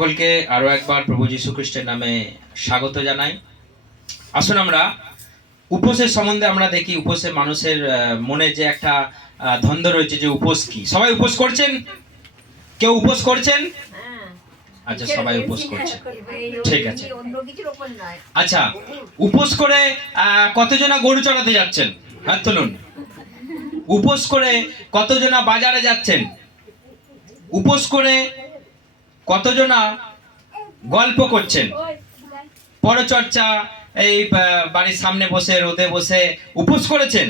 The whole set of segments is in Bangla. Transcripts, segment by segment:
সকলকে আরো একবার প্রভু যীশু খ্রিস্টের নামে স্বাগত জানাই। আসুন আমরা উপোসের সম্বন্ধে আমরা দেখি। উপোসে মানুষের মনে যে একটা দ্বন্দ্ব রয়েছে যে উপোস কি। সবাই উপোস করছেন? কেউ উপোস করছেন? আচ্ছা, সবাই উপোস করছে, ঠিক আছে। আচ্ছা, উপোস করে কতজনা গরু চড়াতে যাচ্ছেন? হাত তুলুন। উপোস করে কতজনা বাজারে যাচ্ছেন? উপোস করে কতজনা গল্প করছেন? পরচর্চা, এই বাড়ির সামনে বসে রোদে বসে উপোস করেছেন,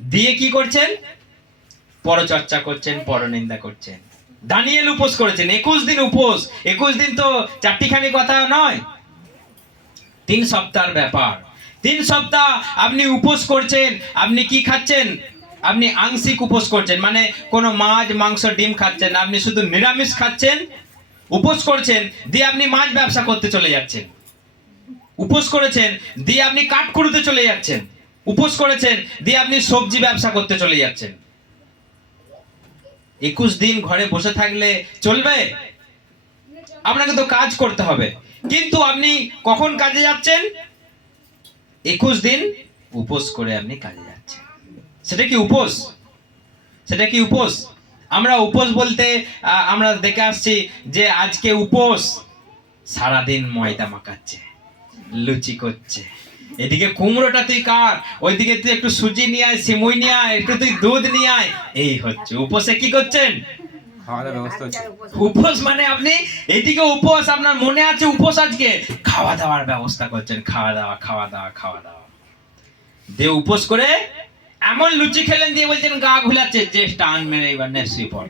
দিয়ে কি করছেন? পরচর্চা করছেন, পরনিন্দা করছেন। দানিয়েল উপোস করেছেন 21 দিন উপোস। 21 দিন তো চারটিখানি কথা নয়, 3 সপ্তাহের ব্যাপার। 3 সপ্তাহ আপনি উপোস করছেন। আপনি কি খাচ্ছেন? আপনি আংশিক উপোস করছেন, মানে কোনো মাছ মাংস ডিম খাচ্ছেন না, আপনি শুধু নিরামিষ খাচ্ছেন। উপোস করছেন দিয়ে আপনি মাছ ব্যবসা করতে চলে যাচ্ছেন। উপোস করেছেন দিয়ে আপনি কাঠকুড়ুতে চলে যাচ্ছেন। উপোস করেছেন দিয়ে আপনি সবজি ব্যবসা করতে চলে যাচ্ছেন। 21 দিন ঘরে বসে থাকলে চলবে? আপনাকে তো কাজ করতে হবে। কিন্তু আপনি কখন কাজে যাচ্ছেন? 21 দিন উপোস করে আপনি কাজে যাচ্ছেন। সেটা কি উপোস? সেটা কি উপোস? আমরা উপোস বলতে আমরা দেখে আসছি যে আজকে উপোস, সারাদিন ময়দা মাখাচ্ছে, লুচি করছে। এদিকে কুমড়োটা তুই কাট, ওইদিকে তুই একটু সুজি নিয়ে আয়, সিমুই নিয়ে আয়, একটু তুই দুধ নিয়ে আয়। এই হচ্ছে উপোসে কি করছেন? উপোস মানে আপনি এদিকে উপোস, আপনার মনে আছে উপোস, আজকে খাওয়া দাওয়ার ব্যবস্থা করছেন। খাওয়া দাওয়া খাওয়া দাওয়া খাওয়া দাওয়া দিয়ে উপোস করে এমন লুচি খেলেন দিয়ে বলছেন গা ঘুলাচ্ছে, যে টান মেরে এবার নেশি পড়।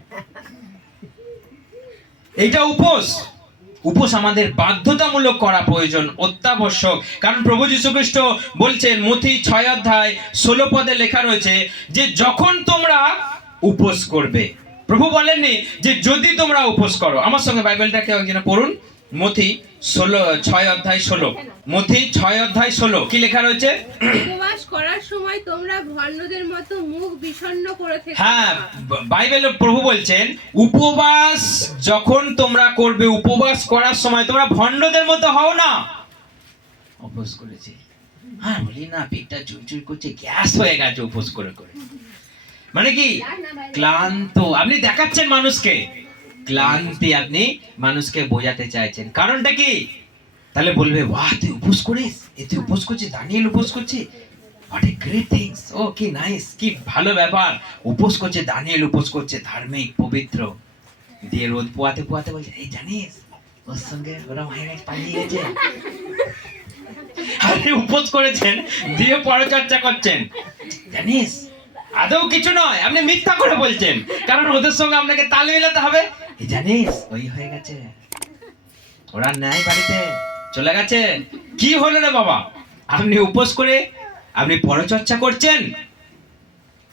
এইটা উপোস? উপোস আমাদের বাধ্যতামূলক করা প্রয়োজন, অত্যাবশ্যক। কারণ প্রভু যীশু খ্রিস্ট বলছেন, মথি 6 অধ্যায় 16 পদে লেখা রয়েছে যে যখন তোমরা উপোস করবে। প্রভু বলেননি যে যদি তোমরা উপোস করো। আমার সঙ্গে বাইবেলটাকে একজন পড়ুন। মথি 6 অধ্যায় 16। মথি 6 অধ্যায় 16 কি লেখা রয়েছে? উপবাস করার সময় তোমরা ভণ্ডদের মতো মুখ বিষণ্ণ করে থেকো। হ্যাঁ, বাইবেলে প্রভু বলছেন উপবাস যখন তোমরা করবে, উপবাস করার সময় তোমরা ভণ্ডদের মতো হও না। উপোস করেছি, আর বলি না পেটটা চুইচুই করছে, গ্যাস হয়ে গেছে উপোস করে করে। মানে কি? ক্লান্ত। আপনি দেখাচ্ছেন মানুষকে ক্লান্তি, আপনি মানুষকে বোঝাতে চাইছেন। কারণটা কি? তাহলে বলবে বাহ তুই উপোস করিস, তুই উপোস করছিস, দানিয়েল উপোস করছে, হোয়াট এ গ্রেট থিংস, ও কি নাইস, কি ভালো ব্যাপার। উপোস করছে, দানিয়েল উপোস করছে, ধার্মিক পবিত্র। দিয়ে রোদ পোয়াতে পোয়াতে বলছে এই জানিস ওর সঙ্গে ওরা মায়ের পালিয়ে গেছে। আপনি উপোস করেছেন দিয়ে পরচর্চা করছেন, জানিস আদৌ কিছু নয়, আপনি মিথ্যা করে বলছেন। কারণ ওদের সঙ্গে আপনাকে তাল মেলাতে হবে। এই জানিস ওই হয়ে গেছে, ওরা নাই বাড়িতে চলে গেছে। কি হলো রে বাবা? আপনি উপোস করে আপনি পরচর্চা করছেন,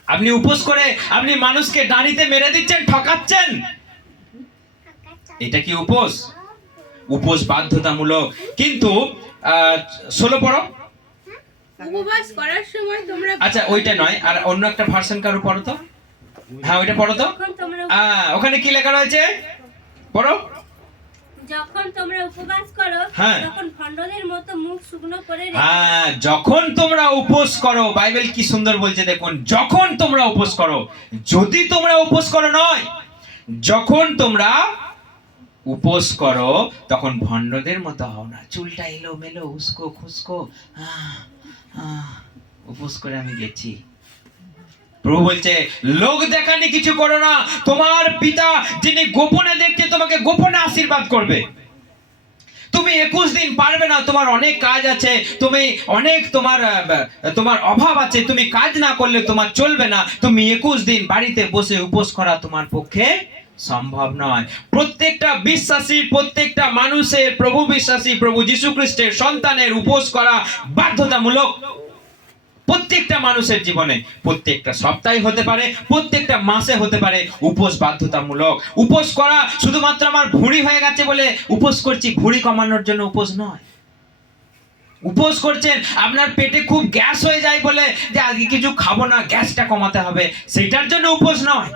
আপনি উপোস করে আপনি মানুষকে দাঁড়িতে মেরে দিচ্ছেন, ঠকাচ্ছেন। এটা কি উপোস? উপোস বাধ্যতামূলক। কিন্তু 16 পড়ো। উপবাস করার সময় তোমরা, আচ্ছা ওইটা নয়, আর অন্য একটা ভার্সন কারো পড়ো তো। হ্যাঁ ওইটা পড়ো তো। ওখানে কি লেখা রয়েছে পড়ো। যখন তোমরা উপবাস করো তখন ভণ্ডদের মতো মুখ শুকনো করে রেখো। হ্যাঁ, যখন তোমরা উপোস করো, বাইবেল কি সুন্দর বলছে দেখুন, যখন তোমরা উপোস করো। যদি তোমরা উপোস করো নয়, যখন তোমরা উপোস করো তখন ভণ্ডদের মতো হও না। চুলটা এলো মেলো উস্কো খুস্কো, উপোস করে আমি গেছি। প্রভু বলছে লোক দেখানি কিছু করো না, তোমার পিতা যিনি গোপনে দেখছে তোমাকে গোপনে আশীর্বাদ করবে। তুমি 21 দিন পারবে না, তোমার অনেক কাজ আছে, তুমি অনেক তোমার অভাব আছে, তুমি কাজ না করলে তোমার চলবে না। তুমি 21 দিন বাড়িতে বসে উপোস করা তোমার পক্ষে সম্ভব নয়। প্রত্যেকটা বিশ্বাসী, প্রত্যেকটা মানুষের, প্রভু বিশ্বাসী, প্রভু যীশু খ্রিস্টের সন্তানের উপোস করা বাধ্যতামূলক। প্রত্যেকটা মানুষের জীবনে, প্রত্যেকটা সপ্তাহে হতে পারে, প্রত্যেকটা মাসে হতে পারে, উপোস বাধ্যতামূলক। উপোস করা শুধুমাত্র আমার ভুঁড়ি হয়ে গেছে বলে উপোস করছি, ভুঁড়ি কমানোর জন্য উপোস নয়। উপোস করছেন আপনার পেটে খুব গ্যাস হয়ে যায় বলে যে আজকে কিছু খাবো না, গ্যাসটা কমাতে হবে, সেটার জন্য উপোস নয়।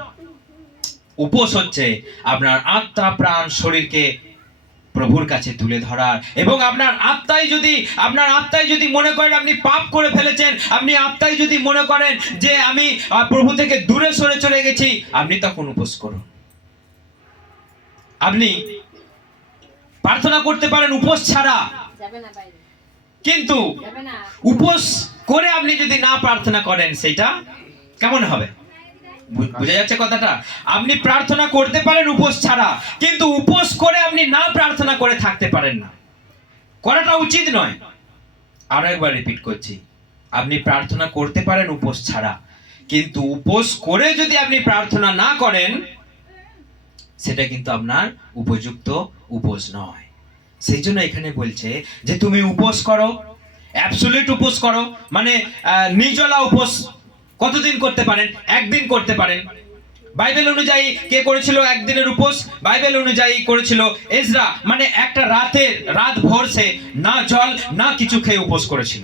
উপোস হচ্ছে আপনার আত্মা প্রাণ শরীরকে প্রভুর কাছে তুলে ধরার, এবং আপনার আত্মায় যদি মনে করেন আপনি পাপ করে ফেলেছেন, আপনি আত্মায় যদি মনে করেন যে আমি প্রভু থেকে দূরে সরে চলে গেছি, আপনি তখন উপোস করুন। আপনি প্রার্থনা করতে পারেন উপোস ছাড়া, কিন্তু উপোস করে আপনি যদি না প্রার্থনা করেন সেটা কেমন হবে? বুঝা যাচ্ছে কথাটা? আপনি প্রার্থনা করতে পারেন উপোস ছাড়া, কিন্তু উপোস করে আপনি না প্রার্থনা করে থাকতে পারেন না, করাটা উচিত নয়। আরো একবার রিপিট করছি, আপনি প্রার্থনা করতে পারেন উপোস ছাড়া, কিন্তু উপোস করে যদি আপনি প্রার্থনা না করেন সেটা কিন্তু আপনার উপযুক্ত উপোস নয়। সেই জন্য এখানে বলছে যে তুমি উপোস করো, অ্যাবসলিউট উপোস করো, মানে নির্জলা উপোস। কতদিন করতে পারেন? একদিন করতে পারেন। বাইবেল অনুযায়ী কে করেছিল একদিনের উপোস? বাইবেল অনুযায়ী করেছিল এজরা, মানে একটা রাত ভোর সে না জল না কিছু খেয়ে উপোস করেছিল।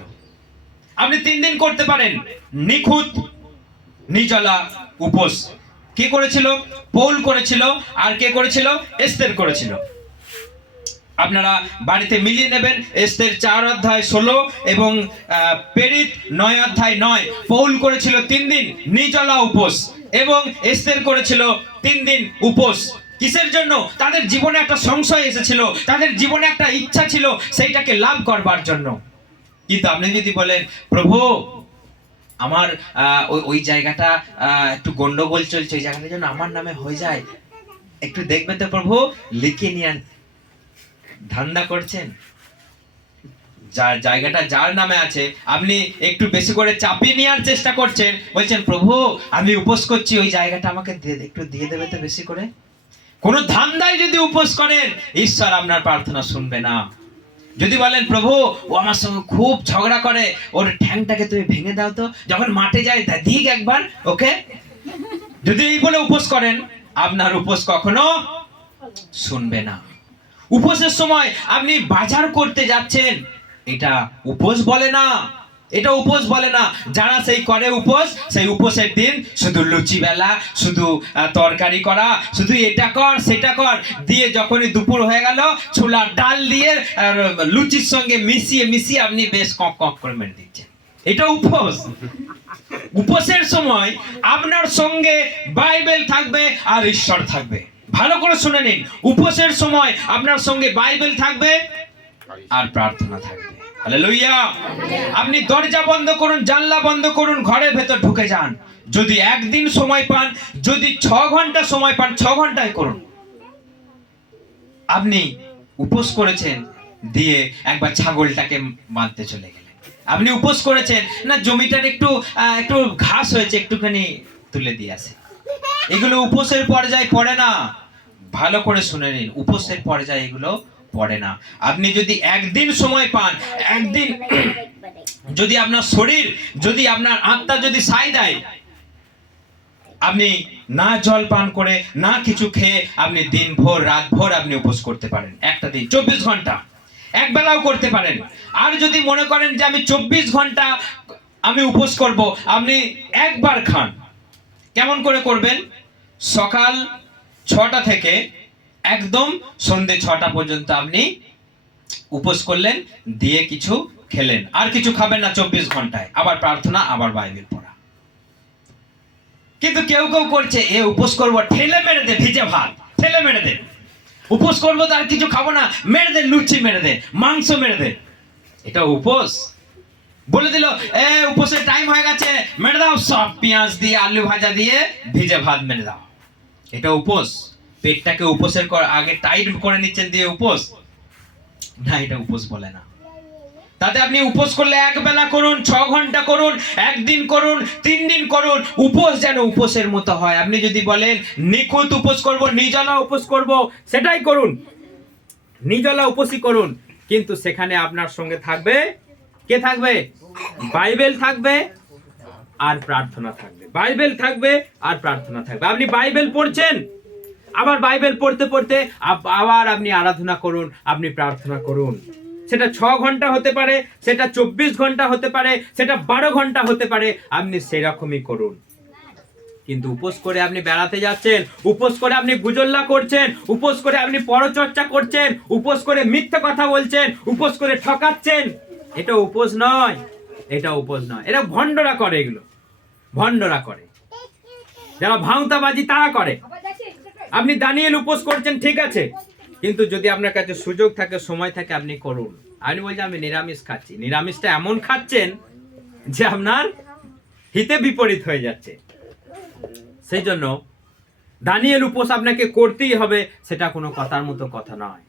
আপনি 3 দিন করতে পারেন নিখুঁত নির্জলা উপোস। কে করেছিল? পৌল করেছিল। আর কে করেছিল? এস্তের করেছিল। আপনারা বাড়িতে মিলিয়ে নেবেন। এস্তের 4:16 এবং পেরিত 9:9। পৌল করেছিল 3 দিন নির্জলা উপোস এবং এস্তের করেছিল 3 দিন উপোস। কিসের জন্য? তাদের জীবনে একটা সংশয় এসেছিল, তাদের জীবনে একটা ইচ্ছা ছিল সেইটাকে লাভ করবার জন্য। কিন্তু আপনি যদি বলেন প্রভু আমার ওই জায়গাটা একটু গন্ডগোল চলছে, ওই জায়গাটা যেন আমার নামে হয়ে যায়, একটু দেখবেন তো প্রভু, লিখে নিয়ে ধান্দা করছেন। যার জায়গাটা যার নামে আছে আপনি একটু বেশি করে চাপিয়ে নেওয়ার চেষ্টা করছেন, বলছেন প্রভু আমি উপোস করছি, ওই জায়গাটা আমাকে একটু দিয়ে দেবে তো বেশি করে। কোন ধান্দায় যদি উপোস করেন, ঈশ্বর আপনার প্রার্থনা শুনবে না। যদি বলেন প্রভু ও আমার সঙ্গে খুব ঝগড়া করে, ওর ঠ্যাংটাকে তুমি ভেঙে দাও তো, যখন মাঠে যায় দিক একবার ওকে, যদি এই বলে উপোস করেন, আপনার উপোস কখনো শুনবে না। উপোসের সময় আপনি বাজার করতে যাচ্ছেন, এটা উপোস বলে না, এটা উপোস বলে না। যারা সেই করে উপোস, সেই উপোসের দিন শুধু লুচি বেলা, শুধু তরকারি করা, শুধু এটা কর সেটা কর দিয়ে, যখনই দুপুর হয়ে গেল ছোলার ডাল দিয়ে লুচির সঙ্গে মিশিয়ে আপনি বেশ কক কক করে মেরে দিচ্ছেন। এটা উপোস? উপোসের সময় আপনার সঙ্গে বাইবেল থাকবে আর ঈশ্বর থাকবে। ভালো করে শুনে নিন, উপোসের সময় আপনার সঙ্গে বাইবেল থাকবে আর প্রার্থনা থাকবে। হালেলুয়া। আপনি দরজা বন্ধ করুন, জানলা বন্ধ করুন, ঘরের ভেতর ঢুকে যান। যদি একদিন সময় পান, যদি 6 ঘন্টা সময় পান, 6 ঘন্টায় করুন। আপনি উপোস করেছেন, দিয়ে একবার ছাগলটাকে বাঁধতে চলে গেলেন। আপনি উপোস করেছেন, না জমিটার একটু ঘাস হয়েছে, একটুখানি তুলে দিয়ে আসে। এগুলো উপোসের পর্যায়ে পড়ে না। ভালো করে শুনে নিন, উপোসের পর্যায়ে এগুলো পড়ে না। আপনি যদি একদিন সময় পান, একদিন যদি আপনার শরীর, যদি আপনার আত্মা যদি সাই দেয়, আপনি না জল পান করে না কিছু খেয়ে আপনি দিন ভোর রাত ভোর আপনি উপোস করতে পারেন। একটা দিন 24 ঘন্টা এক বেলাও করতে পারেন। আর যদি মনে করেন যে আমি 24 ঘন্টা আমি উপোস করব, আপনি একবার খান। কেমন করে করবেন? সকাল 6টা থেকে একদম সন্ধ্যে 6টা পর্যন্ত আপনি উপোস করলেন, দিয়ে কিছু খেলেন, আর কিছু খাবেন না 24 ঘন্টায়। আবার প্রার্থনা, আবার বাইবেল পড়া। কিন্তু কেউ করছে এ উপোস করবো, ঠেলে মেরে দে ভিজে ভাত, ঠেলে মেরে দে। উপোস করবো তো আর কিছু খাবো না, মেরে দে লুচি, মেরে দে মাংস, মেরে দে। এটা উপোস? বলে দিল উপোসের টাইম হয়ে গেছে, মেরে দাও সব পেঁয়াজ দিয়ে আলু ভাজা দিয়ে ভিজে ভাত মেরে দাও। এটা উপোস? পেটটাকে উপোসের আগে টাইট করে নিচ্ছেন দিয়ে উপোস না, এটা উপোস বলে না। তাতে আপনি উপোস করলে এক বেলা করুন, 6 ঘন্টা করুন, একদিন করুন, 3 দিন করুন, উপোস যেন উপোসের মতো হয়। আপনি যদি বলেন নিখুঁত উপোস করব, নির্জলা উপোস করব, সেটাই করুন, নির্জলা উপোসই করুন, কিন্তু সেখানে আপনার সঙ্গে থাকবে কে? থাকবে বাইবেল, থাকবে আর প্রার্থনা থাকবে। বাইবেল থাকবে আর প্রার্থনা থাকবে। আপনি বাইবেল পড়ছেন, আবার বাইবেল পড়তে পড়তে আবার আপনি আরাধনা করুন, আপনি প্রার্থনা করুন। সেটা 6 ঘন্টা হতে পারে, সেটা 24 ঘন্টা হতে পারে, সেটা 12 ঘন্টা হতে পারে, আপনি সেরকমই করুন। কিন্তু উপোস করে আপনি বেড়াতে যাচ্ছেন, উপোস করে আপনি গুজল্লা করছেন, উপোস করে আপনি পরচর্চা করছেন, উপোস করে মিথ্যা কথা বলছেন, উপোস করে ঠকাচ্ছেন, এটা উপোস নয়, এটা উপোস নয়। এটা ভণ্ডরা করে, এগুলো ভণ্ডরা করে, যারা ভাঁওতাবাজি তারা করে। আপনি দানিয়েল উপোস করছেন, ঠিক আছে, কিন্তু যদি আপনার কাছে সুযোগ থাকে, সময় থাকে, আপনি করুন। আপনি বলছেন আমি নিরামিষ খাচ্ছি, নিরামিষটা এমন খাচ্ছেন যে আপনার হিতে বিপরীত হয়ে যাচ্ছে। সেই জন্য দানিয়েল উপোস আপনাকে করতেই হবে, সেটা কোনো কথার মতো কথা নয়।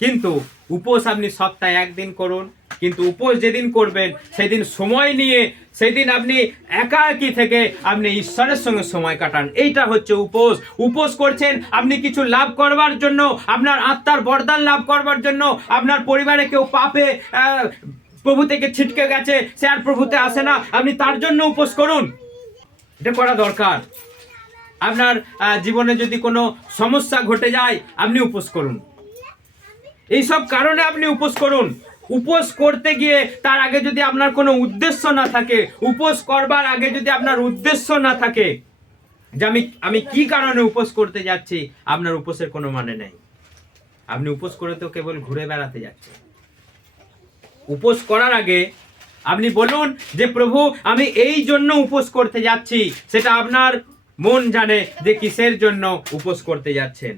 কিন্তু উপোস আপনি সপ্তাহে একদিন করুন, কিন্তু উপোস যেদিন করবেন সেদিন সময় নিয়ে, সেদিন আপনি একাকী থেকে আপনি ঈশ্বরের সঙ্গে সময় কাটান। এইটা হচ্ছে উপোস। উপোস করছেন আপনি কিছু লাভ করবার জন্য, আপনার আত্মার বরদান লাভ করবার জন্য, আপনার পরিবারে কেউ পাপে প্রভু থেকে ছিটকে গেছে, সে আর প্রভুতে আসে না, আপনি তার জন্য উপোস করুন। এটা করা দরকার। আপনার জীবনে যদি কোনো সমস্যা ঘটে যায়, আপনি উপোস করুন। এইসব কারণে আপনি উপোস করুন। উপোস করতে গিয়ে তার আগে যদি আপনার কোনো উদ্দেশ্য না থাকে, উপোস করবার আগে যদি আপনার উদ্দেশ্য না থাকে যে আমি কি কারণে উপোস করতে যাচ্ছি, আপনার উপোসের কোনো মানে নেই। আপনি উপোস করে তো কেবল ঘুরে বেড়াতে যাচ্ছেন। উপোস করার আগে আপনি বলুন যে প্রভু আমি এই জন্য উপোস করতে যাচ্ছি, সেটা আপনার মন জানে যে কিসের জন্য উপোস করতে যাচ্ছেন।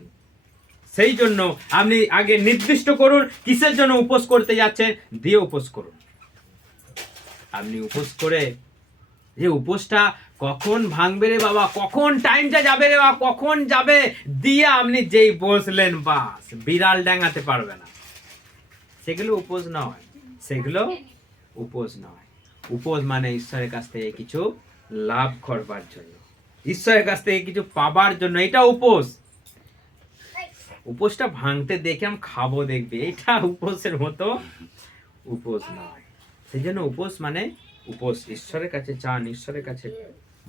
সেই জন্য আপনি আগে নির্দিষ্ট করুন কিসের জন্য উপোস করতে যাচ্ছেন, দিয়ে উপোস করুন। আপনি উপোস করে যে উপোসটা কখন ভাঙবে রে বাবা, কখন টাইমটা যাবে রে বাবা, কখন যাবে, দিয়ে আপনি যেই বসলেন বাস বিড়াল ডাঙাতে পারবে না, সেগুলো উপোস নয়, সেগুলো উপোস নয়। উপোস মানে ঈশ্বরের কাছ থেকে কিছু লাভ করবার জন্য, ঈশ্বরের কাছ থেকে কিছু পাবার জন্য, এটা উপোস। উপোসটা ভাঙতে দেখে আমি খাবো দেখবে, এটা উপোসের মতো উপোস নয়। সেই জন্য উপোস মানে উপোস, ঈশ্বরের কাছে চান, ঈশ্বরের কাছে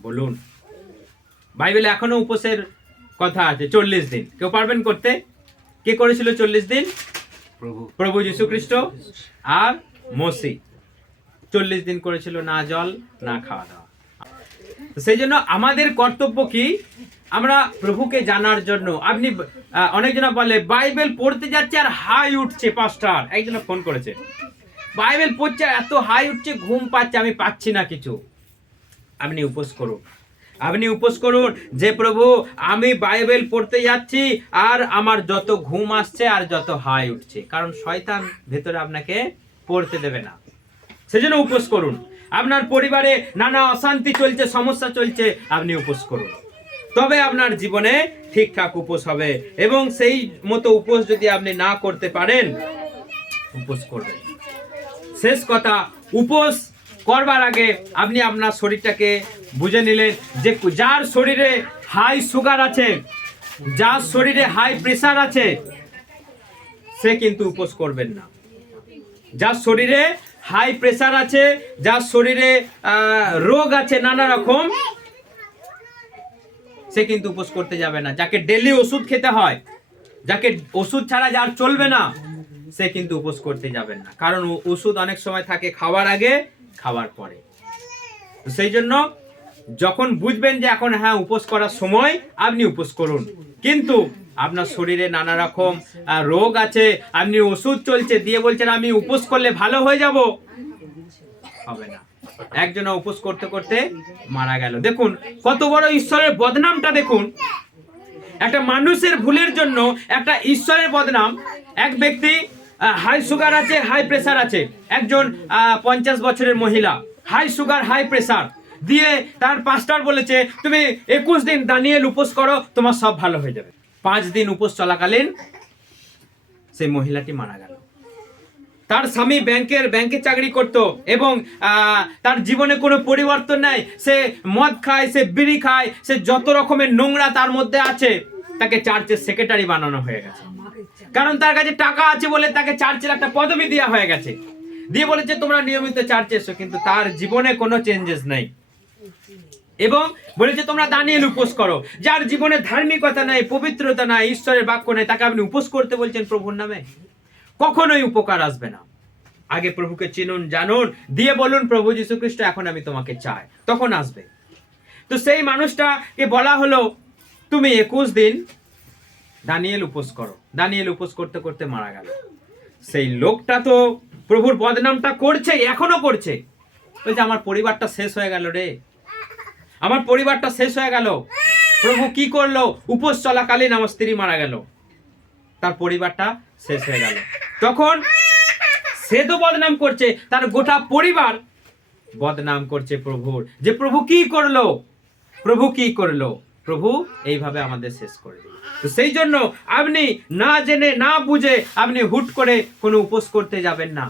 বলুন। বাইবেলে এখনো উপোসের কথা আছে, 40 দিন। কেউ পারবেন করতে? কে করেছিল 40 দিন? প্রভু যীশু খ্রিস্ট আর মসি 40 দিন করেছিল, না জল না খাওয়া দাওয়া। সেই জন্য আমাদের কর্তব্য কি, আমরা প্রভুকে জানার জন্য। আপনি অনেকজনা বলে বাইবেল পড়তে যাচ্ছে আর হাই উঠছে, পাস্টার একজনা ফোন করেছে, বাইবেল পড়ছে এত হাই উঠছে, ঘুম পাচ্ছে, আমি পাচ্ছি না কিছু। আপনি উপোস করুন, আপনি উপোস করুন যে প্রভু আমি বাইবেল পড়তে যাচ্ছি আর আমার যত ঘুম আসছে আর যত হাই উঠছে, কারণ শয়তান ভেতরে আপনাকে পড়তে দেবে না। সেজন্য উপোস করুন। আপনার পরিবারে নানা অশান্তি চলছে, সমস্যা চলছে, আপনি উপোস করুন, তবে আপনার জীবনে ঠিকঠাক উপোস হবে। এবং সেই মতো উপোস যদি আপনি না করতে পারেন, উপোস করবেন। শেষ কথা, উপোস করবার আগে আপনি আপনার শরীরটাকে বুঝে নিলেন যে যার শরীরে হাই সুগার আছে, যার শরীরে হাই প্রেসার আছে, সে কিন্তু উপোস করবেন না। যার শরীরে হাই প্রেসার আছে, যার শরীরে রোগ আছে নানা রকম, সে কিন্তু উপোস করতে যাবে না। যাকে ডেইলি ওষুধ খেতে হয়, যাকে ওষুধ ছাড়া যার চলবে না, সে কিন্তু উপোস করতে যাবেন না। কারণ ওষুধ অনেক সময় থাকে খাওয়ার আগে, খাওয়ার পরে। সেই জন্য যখন বুঝবেন যে এখন হ্যাঁ উপোস করার সময়, আপনি উপোস করুন। কিন্তু আপনার শরীরে নানা রকম রোগ আছে, আপনি ওষুধ চলছে দিয়ে বলছেন আমি উপোস করলে ভালো হয়ে যাব, হবে না। একজন উপোস করতে করতে মারা গেল। দেখুন কত বড় ঈশ্বরের বদনামটা, দেখুন একটা মানুষের ভুলের জন্য একটা ঈশ্বরের বদনাম। এক ব্যক্তি হাই সুগার আছে, হাই প্রেসার আছে, একজন 50 বছরের মহিলা, হাই সুগার হাই প্রেসার, দিয়ে তার পাস্টার বলেছে তুমি 21 দিন দানিয়েল উপোস করো, তোমার সব ভালো হয়ে যাবে। 5 দিন উপোস চলাকালীন সেই মহিলাটি মারা গেল। তার স্বামী ব্যাংকে চাকরি করত এবং তার জীবনে কোনো পরিবর্তন নাই। সে মদ খায়, সে বিড়ি খায়, সে যত রকমের নোংরা তার মধ্যে আছে, তাকে চার্চের সেক্রেটারি বানানো হয়ে গেছে। কারণ তার কাছে টাকা আছে বলে তাকে চার্চের একটা পদবি দেওয়া হয়ে গেছে, দিয়ে বলেছে তোমরা নিয়মিত চার্চে এসো, কিন্তু তার জীবনে কোনো চেঞ্জেস নাই। এবং বলেছে তোমরা দানিয়েল উপোস করো। যার জীবনে ধার্মিকতা নাই, পবিত্রতা নাই, ঈশ্বরের বাক্য নেই, তাকে আপনি উপোস করতে বলছেন প্রভুর নামে, কখনোই উপকার আসবে না। আগে প্রভুকে চিনুন, জানুন, দিয়ে বলুন প্রভু যীশু খ্রিস্ট এখন আমি তোমাকে চাই, তখন আসবে। তো সেই মানুষটাকে বলা হলো তুমি 21 দিন দানিয়েল উপোস করো। দানিয়েল উপোস করতে করতে মারা গেল। সেই লোকটা তো প্রভুর বদনামটা করছে, এখনো করছে। বলছে আমার পরিবারটা শেষ হয়ে গেল রে, আমার পরিবারটা শেষ হয়ে গেল। প্রভু কি করলো? উপোস চলাকালীন আমার স্ত্রী মারা গেল, তার পরিবারটা শেষ হয়ে গেল। তখন সে তো বদনাম করছে, তার গোটা পরিবার বদনাম করছে প্রভুর, যে প্রভু কি করলো, প্রভু কি করলো, প্রভু এইভাবে আমাদের শেষ করে দিল। তো সেই জন্য আপনি না জেনে না বুঝে আপনি হুট করে কোনো উপোস করতে যাবেন না।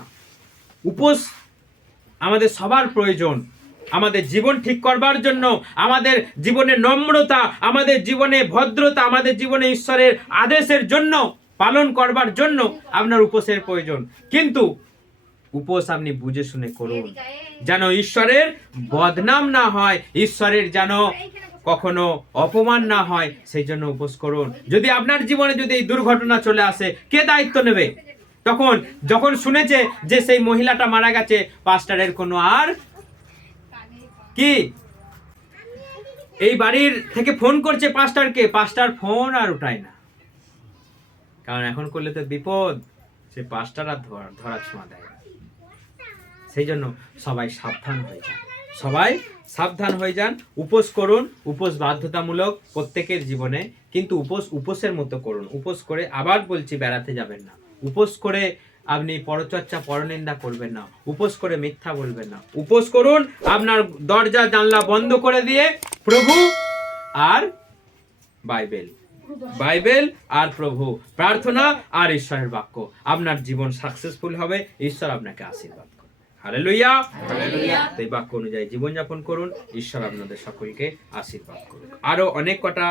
উপোস আমাদের সবার প্রয়োজন, আমাদের জীবন ঠিক করবার জন্য, আমাদের জীবনে নম্রতা, আমাদের জীবনে ভদ্রতা, আমাদের জীবনে ঈশ্বরের আদেশের জন্য, পালন করবার জন্য আপনার উপোসের প্রয়োজন। কিন্তু উপোস আপনি বুঝে শুনে করুন, যেন ঈশ্বরের বদনাম না হয়, ঈশ্বরের যেন কখনো অপমান না হয়, সেই জন্য উপোস করুন। যদি আপনার জীবনে যদি এই দুর্ঘটনা চলে আসে, কে দায়িত্ব নেবে? তখন যখন শুনেছে যে সেই মহিলাটা মারা গেছে, পাস্টারের কোনো আর কি, এই বাড়ির থেকে ফোন করছে পাস্টারকে, পাস্টার ফোন আর উঠায় না, কারণ এখন করলে তো বিপদ, সে পাস্টার আর ধরা ছোঁয়া দেয়। সেই জন্য সবাই সাবধান হয়ে যান, সবাই সাবধান হয়ে যান। উপোস করুন, উপোস বাধ্যতামূলক প্রত্যেকের জীবনে, কিন্তু উপোসের মতো করুন। উপোস করে, আবার বলছি, বেড়াতে যাবেন না। উপোস করে আপনি পরচর্চা পরনিন্দা করবেন না। উপোস করে মিথ্যা বলবেন না। উপোস করুন আপনার দরজা জানলা বন্ধ করে দিয়ে প্রভু আর বাইবেল আর প্রভু, প্রার্থনা আর ঈশ্বরের বাক্য, আপনার জীবন সাকসেসফুল হবে। ঈশ্বর আপনাকে আশীর্বাদ করবে। Hallelujah, hallelujah. এই বাক্য অনুযায়ী জীবনযাপন করুন, ঈশ্বর আপনাদের সকলকে আশীর্বাদ করুন। আরো অনেক কটা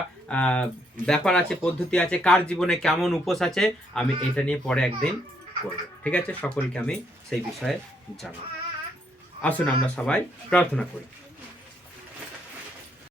ব্যাপার আছে, পদ্ধতি আছে, কার জীবনে কেমন উপোস আছে, আমি এটা নিয়ে পরে একদিন করব। ঠিক আছে, সকলকে আমি সেই বিষয়ে জানাবো। আসুন আমরা সবাই প্রার্থনা করি।